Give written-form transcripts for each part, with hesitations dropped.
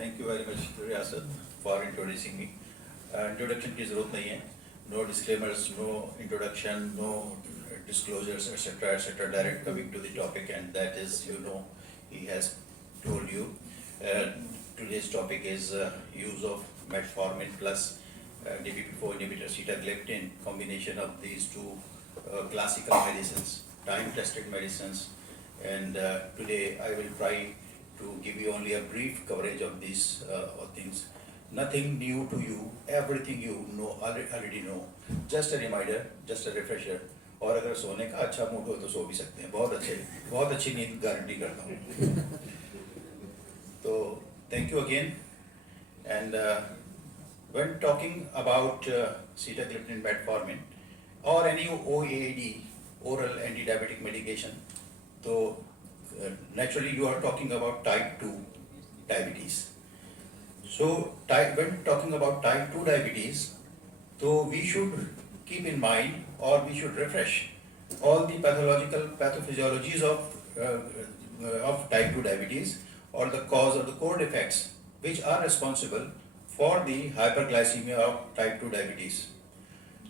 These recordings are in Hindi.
Thank you very much, Riyasat, for introducing me. Introduction की जरूरत नहीं है. No disclaimers, no introduction, no disclosures, etc., etc. Direct coming to the topic, and that is, he has told you. Today's topic is use of metformin plus DPP-4 inhibitor sitagliptin, combination of these two classical medicines, time-tested medicines, and today I will try to give you only a brief coverage of these things. Nothing new to you, everything you know already know. Just a reminder, just a refresher. और अगर सोने का अच्छा मूड हो तो सो भी सकते हैं. बहुत अच्छी नींद गारंटी करता हूँ. तो thank you again. And when talking about sitagliptin, metformin, or any OAD, oral anti-diabetic medication, so naturally you are talking about type 2 diabetes. So when talking about type 2 diabetes, so we should keep in mind, or we should refresh all the pathophysiologies of type 2 diabetes, or the cause or the core defects which are responsible for the hyperglycemia of type 2 diabetes.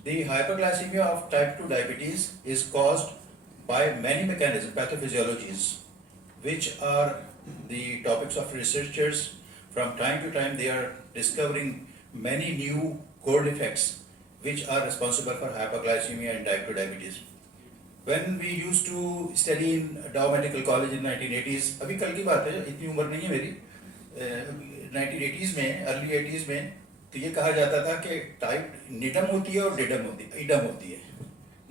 The hyperglycemia of type 2 diabetes is caused by many mechanisms, pathophysiologies, which are the topics of researchers. From time to time, they are discovering many new core defects which are responsible for hyperglycemia and type 2 diabetes. When we used to study in Dow Medical College in 1980s, अभी कल की बात है, इतनी उम्र नहीं है मेरी, 1980s में, early 80s में, तो ये कहा जाता था कि टाइप निडम होती है और इडम होती है,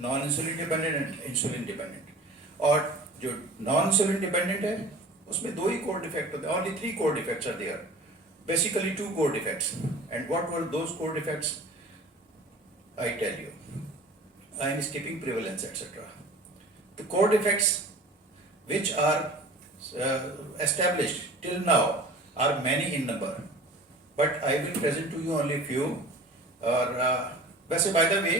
non insulin dependent and insulin dependent. और जो नॉन इंसुलिन डिपेंडेंट है उसमें दो ही कोर डिफेक्ट होते हैं. Only 3 core defects are there, basically 2 core defects. And what were those core defects? I tell you. I am skipping prevalence, etc. The core defects which are established till now are many in number, but I will present to you only few. और वैसे by the way,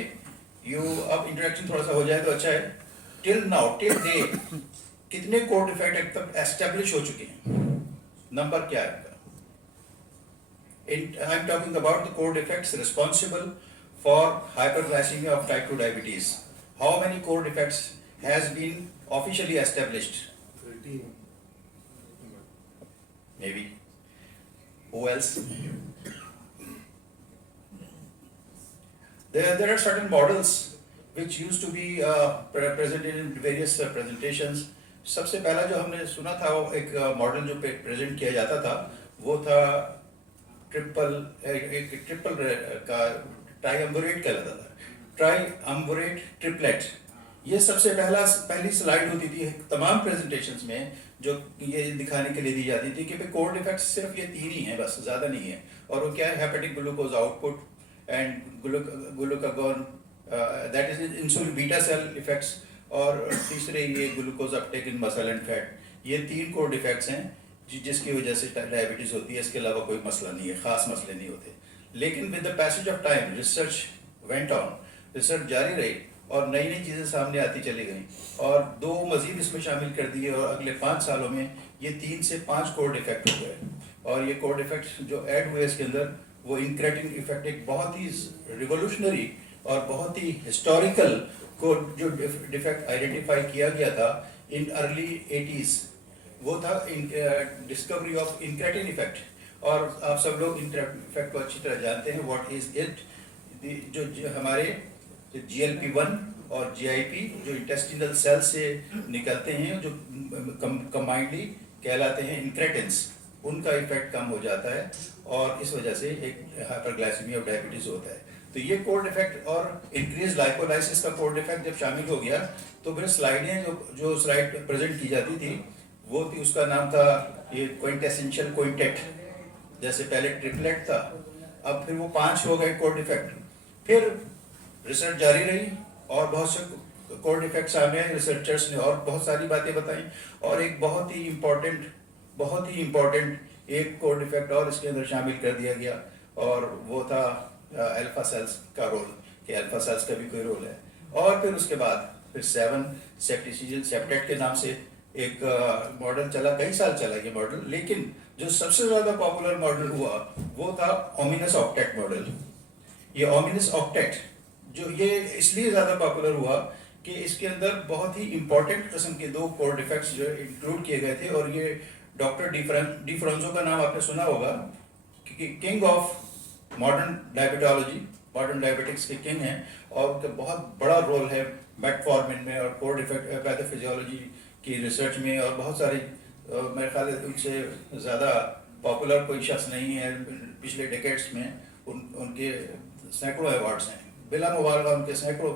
you अब introduction थोड़ा सा हो जाए तो अच्छा है. Till now, till date, कितने core defect अब तक establish हो चुके हैं? Number क्या है इनका? I am talking about the core defects responsible for hyperglycemia of type 2 diabetes. How many core defects has been officially established? 13. Maybe. Who else? There are certain models which used to be presented in various presentations. सबसे पहला जो हमने सुना था वो एक मॉडल जो प्रेजेंट किया जाता था वो था ट्रिपल का ट्राइअम्बुरेट कहलाता था. ट्राइअम्बुरेट ट्रिपलेट. ये सबसे पहली स्लाइड होती थी तमाम प्रेजेंटेशंस में, जो ये दिखाने के लिए दी जाती थी कि कोर डिफेक्ट्स सिर्फ ये 3 ही हैं, बस ज़्यादा नहीं है. और वो क्या है? Hepatic glucose output and glucagon, that is insulin beta cell effects, और तीसरे ये glucose uptake in muscle and fat. ये 3 कोर डिफेक्ट्स हैं जिसकी वजह से डायबिटीज़ होती है. इसके अलावा कोई मसला नहीं है, ख़ास मसले नहीं होते. लेकिन with the passage of time research went on, research जारी रही और नई नई चीज़ें सामने आती चली गई, और 2 मजीद इसमें शामिल कर दिए, और अगले 5 सालों में ये 3 से 5 कोर डिफेक्ट हो गए. और ये कोर डिफेक्ट जो ऐड हुए इसके अंदर, वो इंक्रेटिन इफेक्ट, एक बहुत ही रिवोल्यूशनरी और बहुत ही हिस्टोरिकल को जो डिफेक्ट आइडेंटिफाई किया गया था इन अर्ली 80s, वो था डिस्कवरी ऑफ इंक्रेटिन इफेक्ट. और आप सब लोग इफेक्ट को अच्छी तरह जानते हैं. What is it? जो हमारे GLP-1 और GIP जो इंटेस्टिनल सेल से निकलते हैं, जो कंबाइंडली कहलाते हैं इंक्रेटिन्स, उनका इफेक्ट कम हो जाता है और इस वजह से एक हाइपरग्लाइसेमिया ऑफ डायबिटीज होता है. तो ये कोर डिफेक्ट और इंक्रीज लाइपोलाइसिस का कोर डिफेक्ट जब शामिल हो गया तो फिर स्लाइडें जो स्लाइड प्रेजेंट की जाती थी वो थी, उसका नाम था ये क्विंटेसेंशियल क्विंटेट. जैसे पहले ट्रिपलेट था, अब फिर वो 5 हो गए कोर डिफेक्ट. फिर रिसर्च जारी रही और बहुत से कोर डिफेक्ट सामने आए. रिसर्चर्स ने और बहुत सारी बातें बताई, और एक बहुत ही इम्पोर्टेंट एक कोर डिफेक्ट और इसके अंदर शामिल कर दिया गया, और वो था अल्फा सेल्स का रोल, कि अल्फा सेल्स का भी कोई रोल है. और फिर उसके बाद फिर 7 सेप्टिसिजल सेप्टेट के नाम से एक मॉडल चला, कई साल चला ये मॉडल. लेकिन जो सबसे ज़्यादा पॉपुलर मॉडल हुआ वो था ओमिनस ऑक्टेट मॉडल। ये ओमिनस ऑक्टेट जो ये इसलिए ज़्यादा पॉपुलर हुआ कि इसके अंदर बहुत ही इंपॉर्टेंट किस्म के 2 कोर डिफेक्ट्स जो इंक्लूड किए गए थे, और ये डॉक्टर डी फ्रांसो का नाम आपने सुना होगा, king of modern diabetology, modern diabetics के किंग हैं, और उनका बहुत बड़ा रोल है मेटफॉर्मिन में और कोर डिफेक्ट पैथोफिजियोलॉजी की रिसर्च में, और बहुत सारी मेरे ख्याल है उनसे ज़्यादा पॉपुलर कोई शख्स नहीं है पिछले डेकेड्स में। उनके सैकड़ों अवार्ड्स हैं, बिला मुबालगा उनके सैकड़ों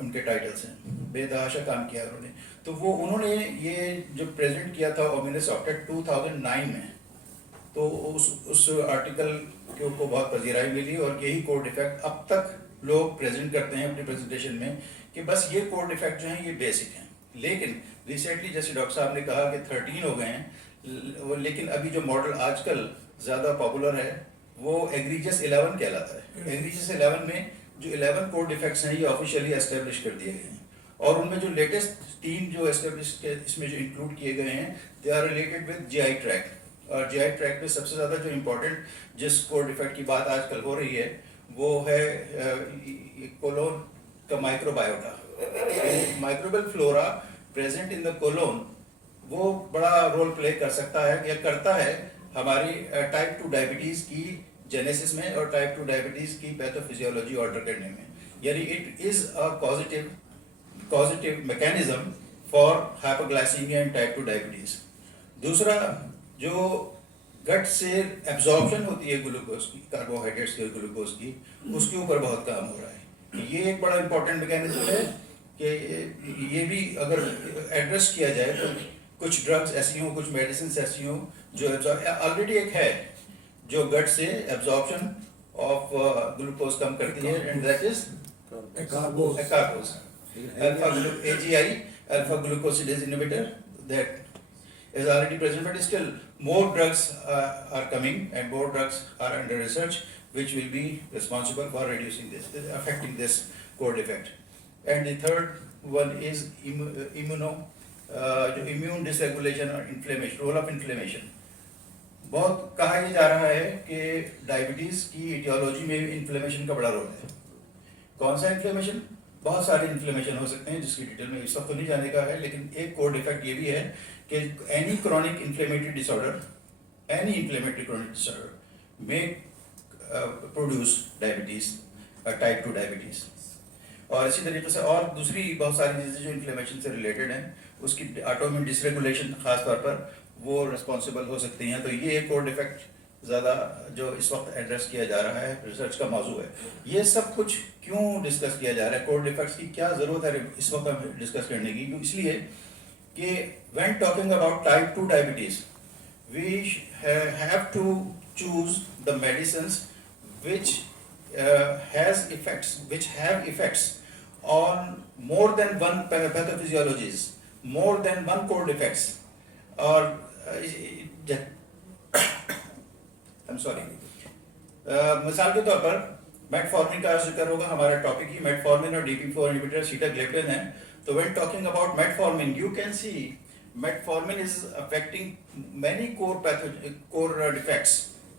उनके टाइटल्स हैं, बेतहाशा काम किया उन्होंने। तो वो उन्होंने ये जो प्रेजेंट किया था ओमिनस ऑक्टेट 2009 में, तो उस आर्टिकल को बहुत पजीराई मिली, और यही कोर डिफेक्ट अब तक लोग प्रेजेंट करते हैं अपनी प्रेजेंटेशन में कि बस ये कोर डिफेक्ट जो हैं ये बेसिक हैं। लेकिन रिसेंटली जैसे डॉक्टर साहब ने कहा कि 13 हो गए हैं, लेकिन अभी जो मॉडल आजकल ज़्यादा पॉपुलर है वो एग्रीजियस 11 कहलाता है। एग्रीजियस 11 में जो 11 कोर डिफेक्ट्स हैं ये ऑफिशियली एस्टेब्लिश कर दिए गए हैं, और उनमें जो लेटेस्ट 3 जो एस्टेब्लिश इसमें जो इंक्लूड किए गए हैं they are related with GI tract. और जीआई ट्रैक्ट में सबसे ज़्यादा जो इम्पोर्टेंट जिस कोर डिफेक्ट की बात आजकल हो रही है वो है कोलोन का microbiota. Microbial flora present in the colon वो बड़ा रोल प्ले कर सकता है या करता है हमारी टाइप 2 डायबिटीज़ की जेनेसिस में और टाइप 2 डायबिटीज़ की पैथोफिजियोलॉजी ऑर्डर करने में। यानी it is a causative mechanism for hypoglycaemia and type 2 diabetes. दूसरा, जो गट से एब्जॉर्प्शन होती है ग्लूकोज की, कार्बोहाइड्रेट्स के ग्लूकोज की, उसके ऊपर बहुत काम हो रहा है। ये एक बड़ा इंपॉर्टेंट मैकेनिज्म है कि ये भी अगर एड्रेस किया जाए तो कुछ ड्रग्स ऐसी हों, कुछ मेडिसिन ऐसी हों जो ऑलरेडी एक है जो गट से एब्जॉर्प्शन ऑफ ग्लूकोज कम करती है, and that is कार्बोज AGI, alpha glucosidase inhibitor, that is already present, but still more drugs are coming and more drugs are under research which will be responsible for reducing this, affecting this core defect. And the third one is immune dysregulation or inflammation, role of inflammation. बहुत कहा यह जा रहा है कि डायबिटीज की इटियोलॉजी में इन्फ्लेमेशन का बड़ा रोल है। कौन सा इन्फ्लेमेशन? बहुत सारे इन्फ्लेमेशन हो सकते हैं जिसकी डिटेल में इस वक्त तो नहीं जाने का है, लेकिन एक कोर डिफेक्ट ये भी है कि एनी क्रॉनिक इन्फ्लेमेटरी डिसऑर्डर में प्रोड्यूस डायबिटीज, टाइप 2 डायबिटीज। और इसी तरीके से और दूसरी बहुत सारी चीज़ें जो इन्फ्लेमेशन से रिलेटेड हैं उसकी ऑटोइम्यून डिसरेगुलेशन खास तौर पर वो रिस्पॉन्सिबल हो सकती हैं। तो ये एक कोर डिफेक्ट ज़्यादा जो इस वक्त एड्रेस किया जा रहा है, रिसर्च का मौजू है। ये सब कुछ क्यों डिस्कस किया जा रहा है, कोर डिफेक्ट्स की क्या ज़रूरत है इस वक्त हमें डिस्कस करने की? इसलिए कि when talking about type 2 diabetes we have to choose the medicines which have effects on more than one pathophysiologies, more than one core defects, or I'm sorry, मिसाल के तौर पर मेटफॉर्मिन का जिक्र होगा, हमारा टॉपिक ही मेटफॉर्मिन और DP4 इनहिबिटर सीटाग्लिप्टिन है। तो when talking about metformin, you can see metformin is affecting many core defects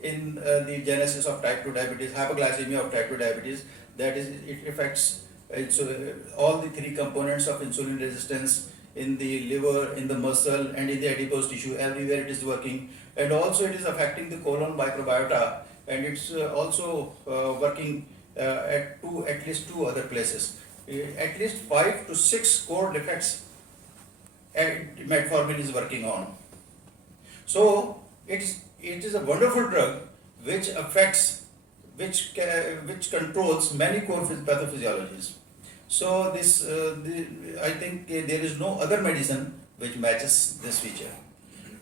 in the genesis of type 2 diabetes, hypoglycemia of type 2 diabetes. That is, it affects all the 3 components of insulin resistance in the liver, in the muscle, and in the adipose tissue. Everywhere it is working, and also it is affecting the colon microbiota, and it's also working at least 2 other places. At least 5 to 6 core defects metformin is working on. So it is a wonderful drug which affects, which controls many core pathophysiologies. So this, I think there is no other medicine which matches this feature.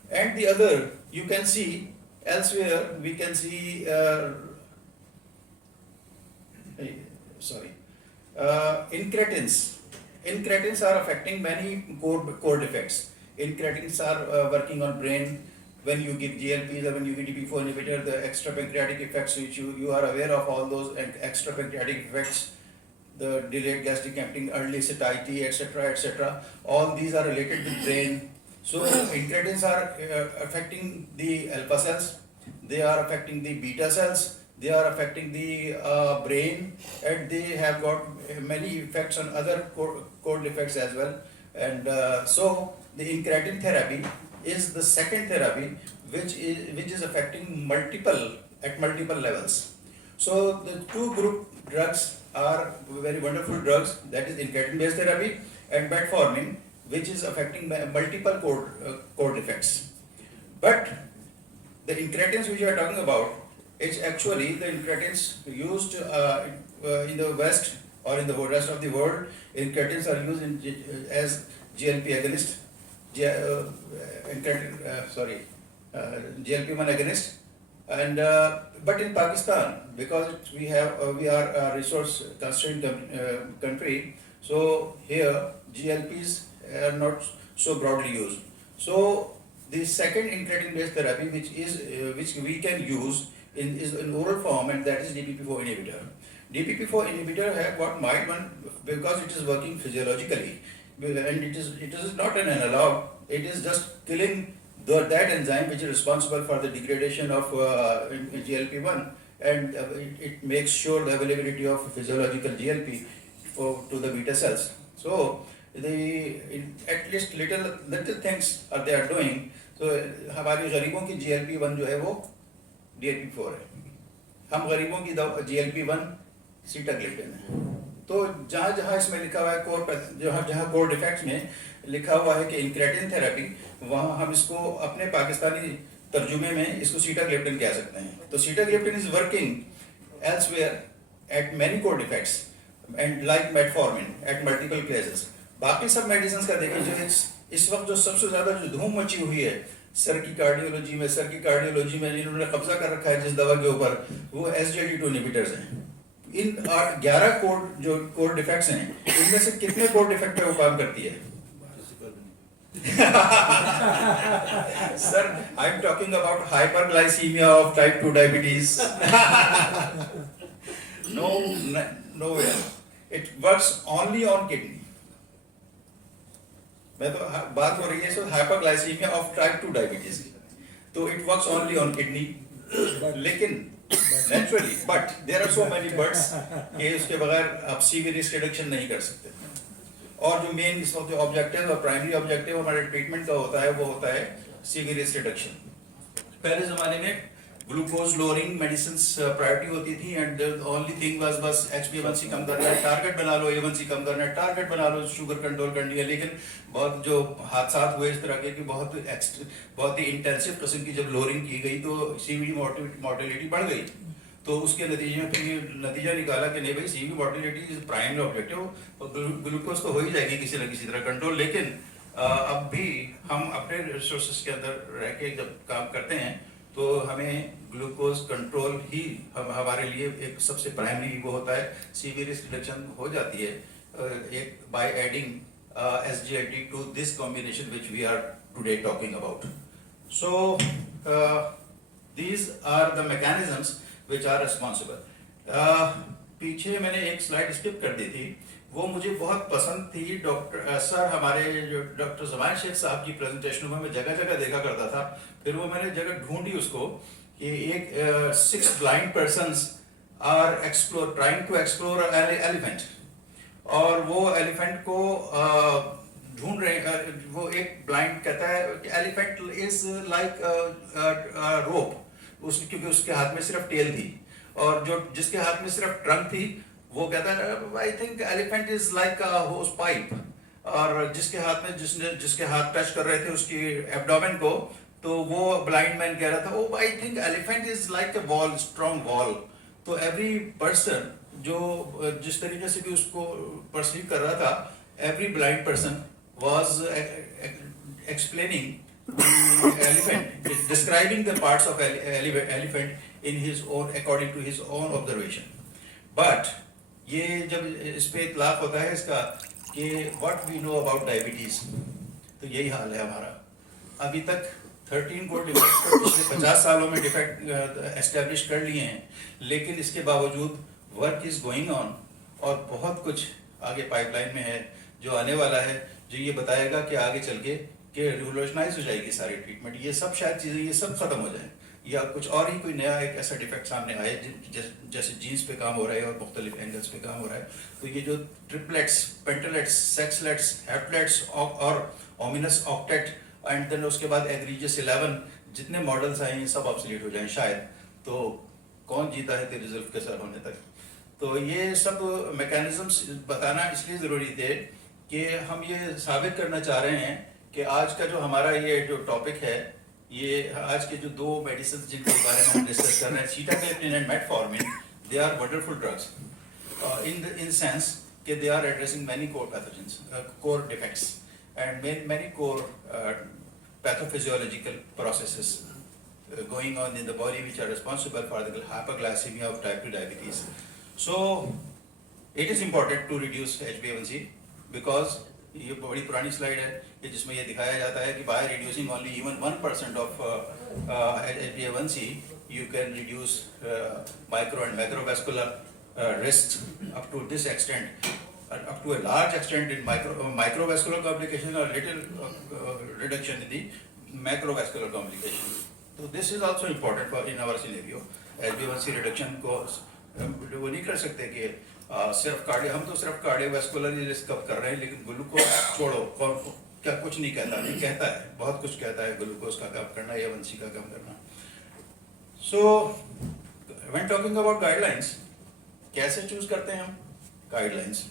And the other, you can see elsewhere, we can see, incretins. Incretins are affecting many core defects. Incretins are working on brain. When you give GLPs or when you give DP4 inhibitor, the extrapancreatic effects, which you are aware of all those extrapancreatic effects, the delayed gastric emptying, early satiety, etc., all these are related with brain. So incretins are affecting the alpha cells, they are affecting the beta cells, they are affecting the brain, and they have got many effects on other core defects as well. And so the incretin therapy is the second therapy which is affecting multiple levels. So the two group drugs are very wonderful drugs, that is incretin based therapy and metformin, which is affecting multiple core defects. But the incretins which we are talking about, it's actually the incretins used in the West or in the rest of the world. Incretins are used as GLP agonist, GLP-1 agonist, and but in Pakistan, because we are a resource constrained country, so here GLPs are not so broadly used. So the second incretin based therapy which we can use is in oral form, and that is DPP-4 inhibitor. DPP-4 inhibitor have got mild one because it is working physiologically, and it is not an analog. It is just killing that enzyme which is responsible for the degradation of GLP-1, and it makes sure the availability of physiological GLP to the beta cells. So at least little things they are doing. So हमारी गरीबों की GLP-1 जो है वो DPP-4 है, हम गरीबों की GLP-1 सीटाग्लिप्टिन है. तो जहाँ जहाँ इसमें लिखा हुआ है जहाँ कोर डिफेक्ट्स में लिखा हुआ है कि इंक्रेटिन थेरेपी, वहाँ हम इसको अपने पाकिस्तानी तर्जुमे में इसको सीटाग्लिप्टिन कह सकते हैं. तो sitagliptin is working elsewhere eight many core defects and like metformin at multiple places. बाकी सब मेडिसिन का देखें, जो इस वक्त जो सबसे ज्यादा जो धूम मची हुई है सर की कार्डियोलॉजी में इन्होंने कब्जा कर रखा है जिस दवा के ऊपर, वो SGLT2 इनहिबिटर्स हैं. इन 11 कोर डिफेक्ट्स हैं, इनमें से कितने कोर डिफेक्ट पे वो काम करती है? Sir, I'm talking about hyperglycemia of type 2 diabetes. Nowhere. It works only on kidney. मैं तो बात हो रही है so hyperglycaemia of type 2 diabetes की, तो it works only on kidney. लेकिन naturally but there are so many buts कि उसके बगैर आप CV रिस्क रिडक्शन नहीं कर सकते. और जो मेन इस वक्त जो ऑब्जेक्टिव और प्राइमरी ऑब्जेक्टिव हमारे ट्रीटमेंट का होता है वो होता है CV रिस्क रिडक्शन. पहले जमाने में ग्लूकोज लोअरिंग मेडिसिन प्रायोरिटी होती थी, एंड ओनली थिंग वाज बस HbA1c कम करना है, टारगेट बना लो, A1c कम करना है, टारगेट बना लो, शुगर कंट्रोल करनी है. लेकिन बहुत जो हादसा हुए इस तरह के कि बहुत ही इंटेंसिव किस्म की जब लोअरिंग की गई तो CVD मॉर्टेलिटी बढ़ गई. तो उसके नतीजे में फिर ये नतीजा निकाला कि नहीं भाई CV mortality is primary objective, glucose तो हो ही जाएगी किसी न किसी तरह कंट्रोल. लेकिन अब भी हम अपने रिसोर्सेज के अंदर रह के जब काम करते हैं तो हमें ग्लूकोज कंट्रोल ही हमारे लिए एक सबसे प्राइमरी वो होता है. CV रिस्क रिडक्शन हो जाती है एक by adding SGLT to this combination which we are today talking about. So these are the mechanisms which are responsible. पीछे मैंने एक स्लाइड स्किप कर दी थी, वो मुझे बहुत पसंद थी. डॉक्टर सर हमारे जो डॉक्टर ज़मान शेख साहब की प्रेजेंटेशन में मैं जगह जगह देखा करता था. फिर वो मैंने जगह ढूंढी उसको कि एक 6 blind persons are trying to explore an elephant, और वो एलिफेंट को ढूंढ रहे. वो एक ब्लाइंड कहता है कि एलिफेंट इज लाइक रोप, क्योंकि उसके हाथ में सिर्फ टेल थी, और जो जिसके हाथ में सिर्फ ट्रंक थी वो कहता है आई थिंक एलिफेंट इज लाइक अ होस पाइप. और जिसके हाथ टच कर रहे थे उसकी एब्डोमेन को, तो वो ब्लाइंड मैन कह रहा था oh I think elephant is like a wall, strong wall. तो एवरी पर्सन जो जिस तरीके से भी उसको परसीव कर रहा था, every blind person was explaining elephant, describing the parts of elephant in his own, according to his own observation. But ये जब इस पे इतलाक होता है इसका कि what we know about diabetes, तो यही हाल है हमारा. अभी तक 13 कोर डिफेक्ट्स को पिछले 50 सालों में डिफेक्ट एस्टेब्लिश कर लिए हैं, लेकिन इसके बावजूद वर्क इज गोइंग ऑन, और बहुत कुछ आगे पाइपलाइन में है जो आने वाला है, जो ये बताएगा कि आगे चल के कि रिवोल्यूशनाइज हो जाएगी सारी ट्रीटमेंट, ये सब शायद चीज़ें ये सब खत्म हो जाए, या कुछ और ही कोई नया एक ऐसा डिफेक्ट सामने आए जैसे जीन्स पे काम हो रहा है और मुख्तलिफ एंगल्स पे काम हो रहा है। तो ये जो ट्रिपलेट्स, पेंटेलेट्स, सेक्सलेट्स, हैप्लेट्स और ओमिनस ऑक्टेट एंड देन उसके बाद एग्रीजियस 11 जितने मॉडल्स आए हैं सब ऑब्सोलीट हो जाएं शायद। तो कौन जीता है तेरे जुल्फ के सर होने तक। तो ये सब मैकेनिज्म्स बताना इसलिए ज़रूरी थे कि हम ये साबित करना चाह रहे हैं कि आज का जो हमारा ये जो टॉपिक है, ये आज के जो दो मेडिसिन जिनके बारे में हम डिस्कस कर रहे हैं, sitagliptin and metformin, they are wonderful drugs in sense कि they are addressing many core pathogens, core defects and many core pathophysiological processes going on in the body which are responsible for the hyperglycemia of type 2 diabetes. So it is important to reduce HbA1c because ये बड़ी पुरानी स्लाइड है कि जिसमें ये दिखाया जाता है कि by reducing only even 1% of HbA1c you can reduce micro and macrovascular risks up to this extent. Up to a large extent in microvascular complication or little reduction in the macrovascular complication. So this is also important for in our scenario. HbA1c reduction को वो नहीं कर सकते कि सिर्फ कार्डियो, हम तो सिर्फ कार्डियोवैस्कुलर रिस्क कब कर रहे हैं, लेकिन ग्लूकोज छोड़ो, क्या कुछ नहीं कहता, नहीं कहता है, बहुत कुछ कहता है ग्लूकोज का कम करना या A1c का कम करना। So when talking about guidelines, कैसे चूज करते हैं हम गाइडलाइंस?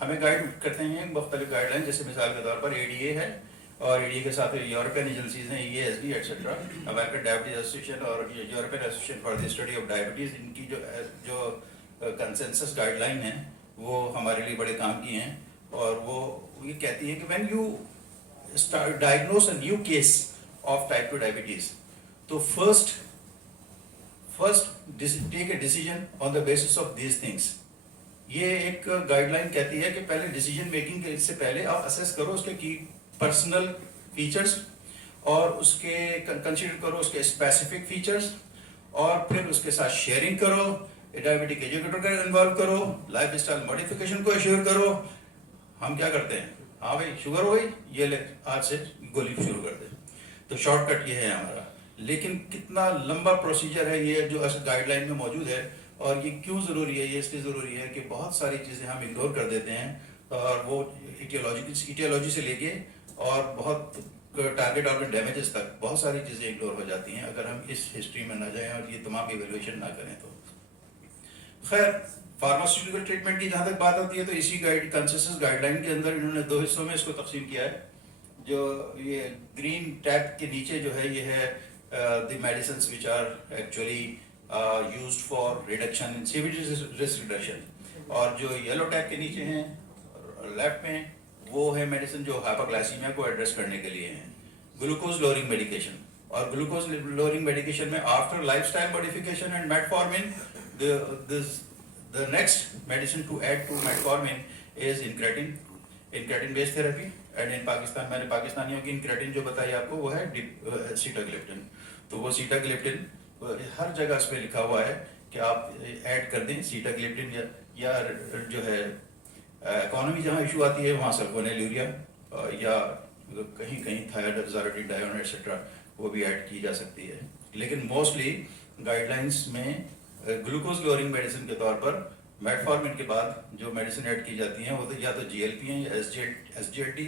हमें गाइड करते हैं मुख्तलिफ गाइडलाइन, जैसे मिसाल के तौर पर ADA है और ADA के साथ यूरोपियन एजेंसीज हैं, EASD etcetera, American diabetes association और European association for the study of diabetes, इनकी जो कंसेंसस गाइडलाइन है वो हमारे लिए बड़े काम की हैं। और वो ये कहती है कि when you start diagnose a new case of type 2 diabetes, तो first take a decision on the basis of these things. ये एक गाइडलाइन कहती है कि पहले डिसीजन मेकिंग के इससे पहले आप असेस करो उसके की पर्सनल फीचर्स और उसके कंसीडर करो उसके स्पेसिफिक फीचर्स, और फिर उसके साथ शेयरिंग करो, डायबिटिक एजुकेटर को इन्वॉल्व करो, लाइफ स्टाइल मॉडिफिकेशन को एश्योर करो। हम क्या करते हैं, हाँ भाई शुगर हो गई, ये ले आज से गोली शुरू कर दे, तो शॉर्टकट ये है हमारा। लेकिन कितना लंबा प्रोसीजर है ये जो गाइडलाइन में मौजूद है, और ये क्यों ज़रूरी है? ये इसलिए ज़रूरी है कि बहुत सारी चीज़ें हम इग्नोर कर देते हैं, और वो इटियोलॉजी से लेके और बहुत टारगेट ऑर्गन डैमेजेस तक बहुत सारी चीज़ें इग्नोर हो जाती हैं अगर हम इस हिस्ट्री में ना जाएं और ये तमाम इवेल्युएशन ना करें। तो खैर, फार्मास्यूटिकल ट्रीटमेंट की जहाँ तक बात होती है तो इसी कंसेंसस गाइडलाइन के अंदर इन्होंने दो हिस्सों में इसको तकसीम किया है। जो ये ग्रीन टैब के नीचे जो है ये है the medicines which are actually used for reduction in severity risk reduction, और जो येलो टैग के नीचे हैं लेफ्ट में वो है मेडिसिन जो हाइपरग्लाइसीमिया को एड्रेस करने के लिए हैं, ग्लूकोज लोअरिंग मेडिकेशन। और ग्लूकोज लोअरिंग मेडिकेशन में after lifestyle modification and metformin, the next medicine to add to metformin is incretin based therapy. And in Pakistan, मैंने पाकिस्तानियों की इंक्रेटिन जो बताई आपको वो है सीटाग्लिप्टिन। तो वो सीटाग्लिप्टिन हर जगह इस पे लिखा हुआ है कि आप ऐड कर दें सीटाग्लिप्टिन, या जो है इकोनॉमी जहाँ इशू आती है वहाँ सल्फोनेलुरिया या कहीं कहीं थायराइड एक्सेट्रा वो भी ऐड की जा सकती है। लेकिन मोस्टली गाइडलाइंस में ग्लूकोज लोअरिंग मेडिसिन के तौर पर मेटफॉर्मिन के बाद जो मेडिसिन ऐड की जाती हैं वो तो या तो GLP हैं या SGLT,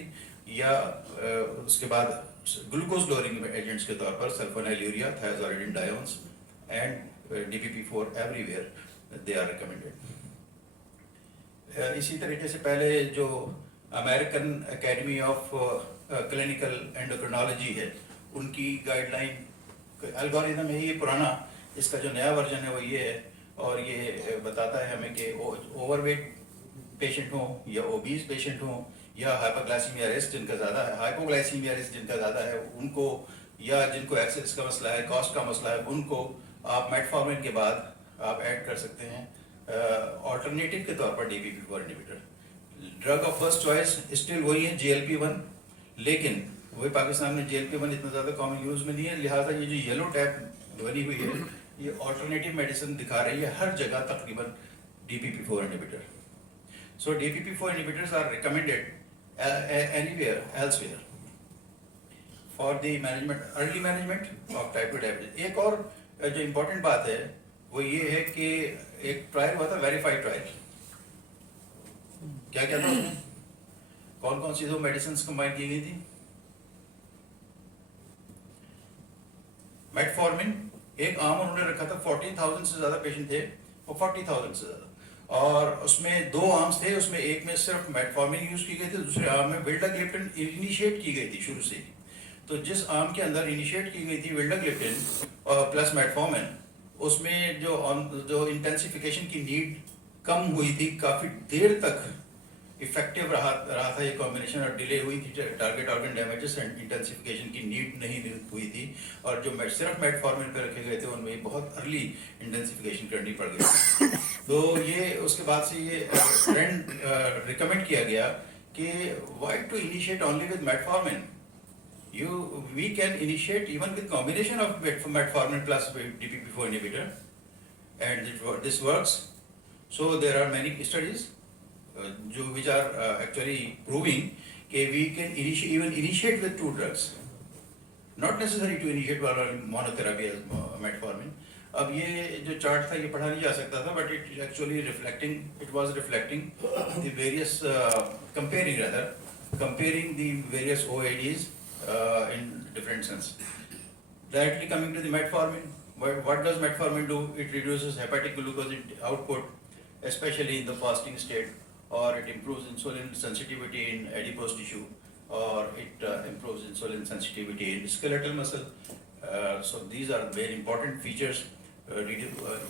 या उसके बाद ग्लूकोज लोअरिंग एजेंट्स के तौर पर sulfonylurea, thiazolidinediones and DPP-4 everywhere they are recommended. इसी तरीके से पहले जो American academy of clinical endocrinology है उनकी गाइडलाइन एल्गोरिथम है ये पुराना, इसका जो नया वर्जन है वो ये है, और ये बताता है हमें कि ओवरवेट पेशेंट हो या ओबीज पेशेंट हो या हाइपरग्लाइसीमिया रिस्क जिनका ज़्यादा है, हाइपोग्लाइसीमिया रिस्क जिनका ज़्यादा है उनको, या जिनको एक्सेस का मसला है, कॉस्ट का मसला है, उनको आप मेटफॉर्मिन के बाद आप ऐड कर सकते हैं ऑल्टरनेटिव के तौर पर DPP-4 inhibitor. Drug of first choice still वही है GLP-1, लेकिन वही पाकिस्तान में GLP-1 इतना ज़्यादा कॉमन यूज़ में नहीं है, लिहाजा ये जो येलो टैब बनी हुई है ये ऑल्टरनेटिव मेडिसिन दिखा रही है हर जगह तकरीबन DPP-4 inhibitor. So DPP-4 inhibitors are recommended anywhere elsewhere, for the management, early management of type 2 diabetes. एक और जो इम्पोर्टेंट बात है वो ये है कि एक ट्रायल हुआ था, वेरीफाइड ट्रायल। क्या क्या था उसमें, कौन कौन सी दो मेडिसिन कंबाइन की गई थी? मेटफॉर्मिन एक आम उन्होंने रखा था, 14,000 से ज्यादा पेशेंट थे और 40,000 से ज्यादा, और उसमें दो आर्म्स थे, उसमें एक में सिर्फ मेटफॉर्मिन यूज की गई थी, दूसरे आर्म में विल्डाग्लिप्टिन इनिशिएट की गई थी शुरू से ही। तो जिस आर्म के अंदर इनिशिएट की गई थी विल्डाग्लिप्टिन और प्लस मेटफॉर्मिन, उसमें जो इंटेंसिफिकेशन की नीड कम हुई थी, काफी देर तक इफेक्टिव रहा था ये कॉम्बिनेशन, और डिले हुई थी target organ damages and intensification की नीड नहीं हुई थी। और जो सिर्फ मेटफॉर्मिन पे रखे गए थे उनमें बहुत अर्ली इंटेंसिफिकेशन करनी पड़ गई। तो ये उसके बाद से ये ट्रेंड रिकमेंड किया गया कि why to initiate only with metformin, we can initiate even with combination of metformin plus DPP-4 inhibitor, and this works. So there are many studies which are actually proving that we can even initiate with two drugs, not necessary to initiate monotherapy as metformin. अब ये जो चार्ट था ये पढ़ा नहीं जा सकता था, but it was reflecting the various comparing the various OADs in different sense. Directly coming to the metformin, what does metformin do? It reduces hepatic glucose output, especially in the fasting state, or it improves insulin sensitivity in adipose tissue, or it improves insulin sensitivity in skeletal muscle. So these are very important features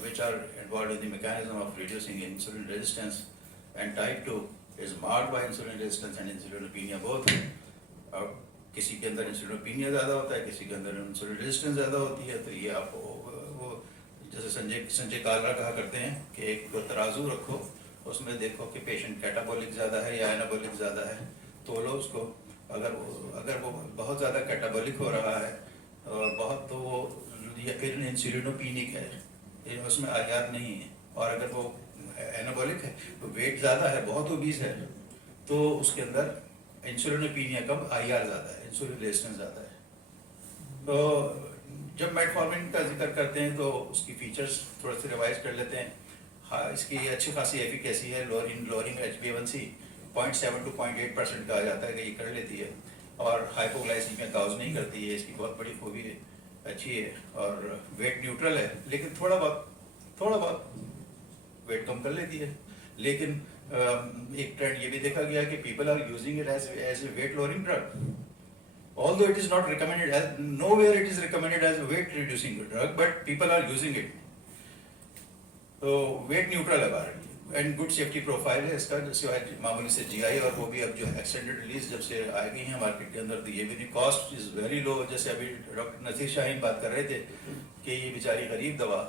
which are involved in the mechanism of reducing insulin resistance, and type 2 is marked by insulin resistance and insulinopenia both. किसी के अंदर इंसुलिनोपीनिया ज़्यादा होता है, किसी के अंदर इंसुलिन रेजिस्टेंस ज़्यादा होती है। तो ये आप वो जैसे संजय कालरा कहा करते हैं कि एक तराजू रखो, उसमें देखो कि पेशेंट कैटाबॉलिक ज़्यादा है या एनाबॉलिक ज़्यादा है, तो लो उसको। अगर वो बहुत ज़्यादा कैटाबॉलिक हो रहा है और बहुत, तो वो या फिर इंसुलिनोपीनिक है, उसमें आयात नहीं है। और अगर वो एनाबॉलिक है तो वेट ज़्यादा है, बहुत ओबीस है, तो उसके अंदर इंसुलिनोपीनिया कम, आईआर ज़्यादा है, इंसुलिन रेजिस्टेंस ज़्यादा है। तो जब मेटफॉर्मिन का जिक्र करते हैं तो उसकी फीचर्स थोड़ा से रिवाइज कर लेते हैं। हाँ, इसकी अच्छी खासी एफिकेसी है, लोअरिंग HbA1c 0.7 to 0.8% कहा जाता है कि ये कर लेती है, और हाइपोग्लाइसीमिया काउज नहीं करती है, इसकी बहुत बड़ी खूबी है, अच्छी है। और वेट न्यूट्रल है, लेकिन थोड़ा बहुत वेट कम कर लेती है। लेकिन एक ट्रेंड ये भी देखा गया कि people are using it as a weight lowering drug, although it is not recommended as, nowhere it is recommended as a weight reducing drug, but people are using it. तो वेट न्यूट्रल है बाहर, एंड गुड सेफ्टी प्रोफाइल है इसका, जैसे मामूली से GI, और वो भी अब जो एक्सटेंडेड रिलीज जब से आ गई है मार्केट के अंदर, तो ये भी कॉस्ट इज वेरी लो। जैसे अभी डॉक्टर नसीर शाहीन बात कर रहे थे कि ये बेचारी गरीब दवा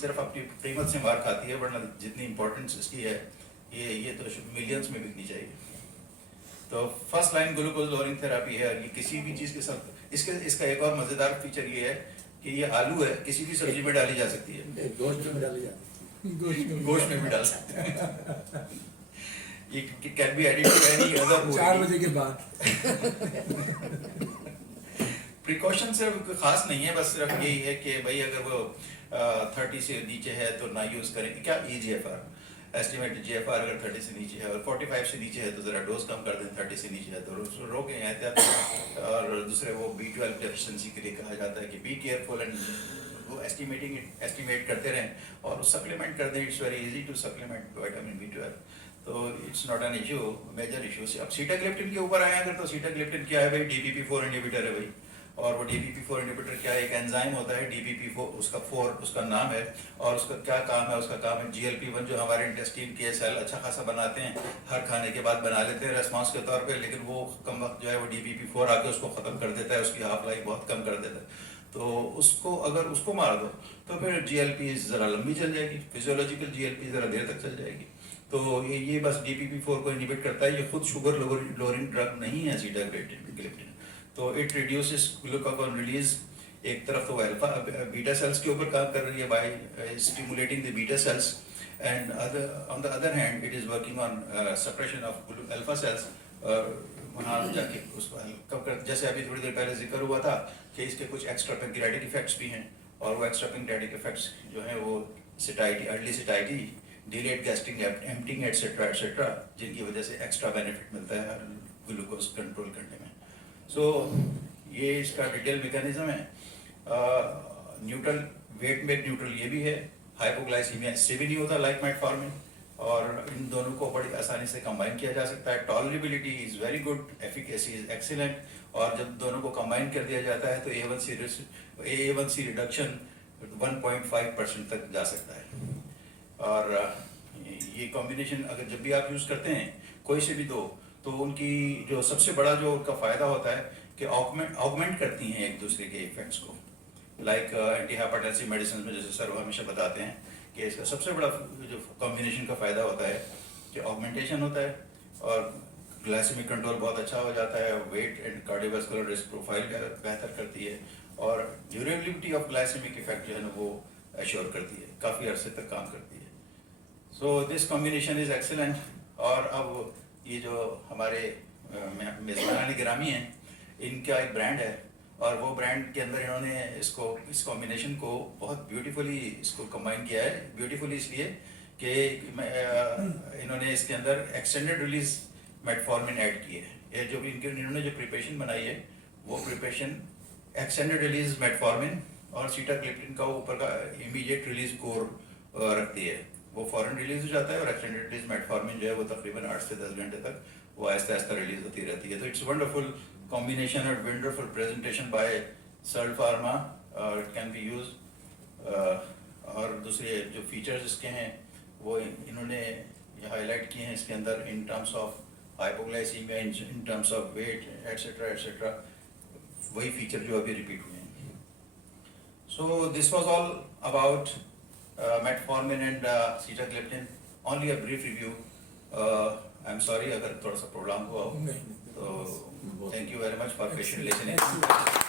सिर्फ अपनी कीमत से मार खाती है, वरना जितनी इंपॉर्टेंस इसकी है ये तो मिलियंस में बिकनी चाहिए। तो first line glucose lowering therapy है, ये किसी भी चीज़ के साथ। इसका एक और मज़ेदार फीचर ये है कि ये आलू है, किसी भी सब्जी में डाली जा सकती है, गोश्त में डाली जाती है, गोश्त में भी डाल सकते हैं। It can be added to any other food. 4 बजे के बाद। प्रिकॉशन सिर्फ खास नहीं है, बस सिर्फ यही है कि भाई अगर वो 30 से नीचे है तो ना यूज़ करें। क्या EGFR एस्टिमेटेड GFR अगर 30 से नीचे है और 45 से नीचे है तो ज़रा डोज कम कर दें, 30 से नीचे है तो रोकें एहतियात। और दूसरे वो B12 डेफिशिएंसी के लिए कहा जाता है कि बी केयरफुल, एंड वो एस्टिमेट करते रहें और सप्लीमेंट कर दें। It's very easy to supplement vitamin B12, तो it's not an issue, major issue. अब सीटाग्लिप्टिन के ऊपर आए अगर, तो सीटाग्लिप्टिन क्या है भाई? DPP-4 इनहिबिटर है भाई। और वो DPP-4 इनहिबिटर क्या है? एक एंजाइम होता है DPP-4, उसका नाम है, और उसका क्या काम है? उसका काम है GLP-1 जो हमारे इंटेस्टाइन के सेल अच्छा खासा बनाते हैं, हर खाने के बाद बना लेते हैं रेस्पॉन्स के तौर पे, लेकिन वो कम वक्त जो है वो DPP-4 आके उसको ख़त्म कर देता है, उसकी हाफ लाइफ बहुत कम कर देता है। तो अगर उसको मार दो तो फिर GLP ज़रा लंबी चल जाएगी, फिजियोलॉजिकल GLP ज़रा देर तक चल जाएगी। तो ये बस DPP-4 को इनहिबिट करता है, ये खुद शुगर लोअरिंग ड्रग नहीं है सीटाग्लिप्टिन। तो इट रिड्यूसेस ग्लूकागोन रिलीज। एक तरफ तो अल्फा बीटा सेल्स के ऊपर काम कर रही है by stimulating the beta cells, and on the other hand it is working on suppression of alpha cells वहाँ जाके उसको कब कर, जैसे अभी थोड़ी देर पहले जिक्र हुआ था कि इसके कुछ एक्स्ट्रा पैंक्रियाटिक इफेक्ट्स भी हैं, और वो एक्स्ट्रा पैंक्रियाटिक इफेक्ट्स जो हैं वो satiety, early satiety, delayed gastric emptying etcetera etcetera, जिनकी वजह से एक्स्ट्रा बेनिफिट मिलता है ग्लूकोज कंट्रोल करने में। सो ये इसका डिटेल मैकेनिज्म है। न्यूट्रल, वेट में न्यूट्रल ये भी है, हाइपोग्लाइसीमिया इससे भी नहीं होता लाइक मेटफॉर्मिन, और इन दोनों को बड़ी आसानी से कंबाइन किया जा सकता है। Tolerability is very good, efficacy is excellent, और जब दोनों को कंबाइन कर दिया जाता है तो A1C रिडक्शन 1.5% तक जा सकता है। और ये कॉम्बिनेशन अगर जब भी आप यूज़ करते हैं कोई से भी दो, तो उनकी जो सबसे बड़ा जो उनका फ़ायदा होता है कि ऑगमेंट करती हैं एक दूसरे के इफेक्ट्स को। लाइक एंटी हाइपरटेंसिव मेडिसिन में जैसे सर हमेशा बताते हैं कि इसका सबसे बड़ा जो कॉम्बिनेशन का फ़ायदा होता है कि ऑगमेंटेशन होता है, और ग्लाइसेमिक कंट्रोल बहुत अच्छा हो जाता है, weight and cardiovascular risk profile बेहतर करती है, और ड्यूरेबिलिटी ऑफ ग्लाइसेमिक इफेक्ट जो है ना वो एश्योर करती है, काफ़ी अरसे तक काम करती है। So this combination is excellent. और अब ये जो हमारे मेज़बान गिरामी हैं, इनका एक ब्रांड है, और वो ब्रांड के अंदर इन्होंने इस कॉम्बिनेशन को बहुत ब्यूटीफुली इसको कंबाइन किया है। ब्यूटीफुली इसलिए कि इन्होंने इसके अंदर एक्सटेंडेड रिलीज मेटफॉर्मिन ऐड की है। ये जो इन्होंने जो प्रिपरेशन बनाई है वो प्रिपरेशन एक्सटेंडेड रिलीज मेटफॉर्मिन और सीटाग्लिप्टिन का ऊपर का इमीडिएट रिलीज कोर रखती है। वो फॉरन रिलीज हो जाता है, और एक्सटेंडेड रिलीज मेटफॉर्मिन जो है वो तकरीबन 8 से 10 घंटे तक वो आहिस्ता आहिस्ता रिलीज होती रहती है। तो it's wonderful combination and wonderful presentation by Sol Pharma, it can be used, और दूसरे जो फीचर्स इसके हैं वो इन्होंने हाईलाइट किए हैं इसके अंदर, in terms of hypoglycaemia, in terms of weight etcetera etcetera, वही फीचर जो अभी रिपीट हुए हैं। So this was all about metformin and sitagliptin, only a brief review. I am sorry अगर थोड़ा सा प्रोग्राम हुआ हो, नहीं, तो thank you very much for patient listening. Thank you.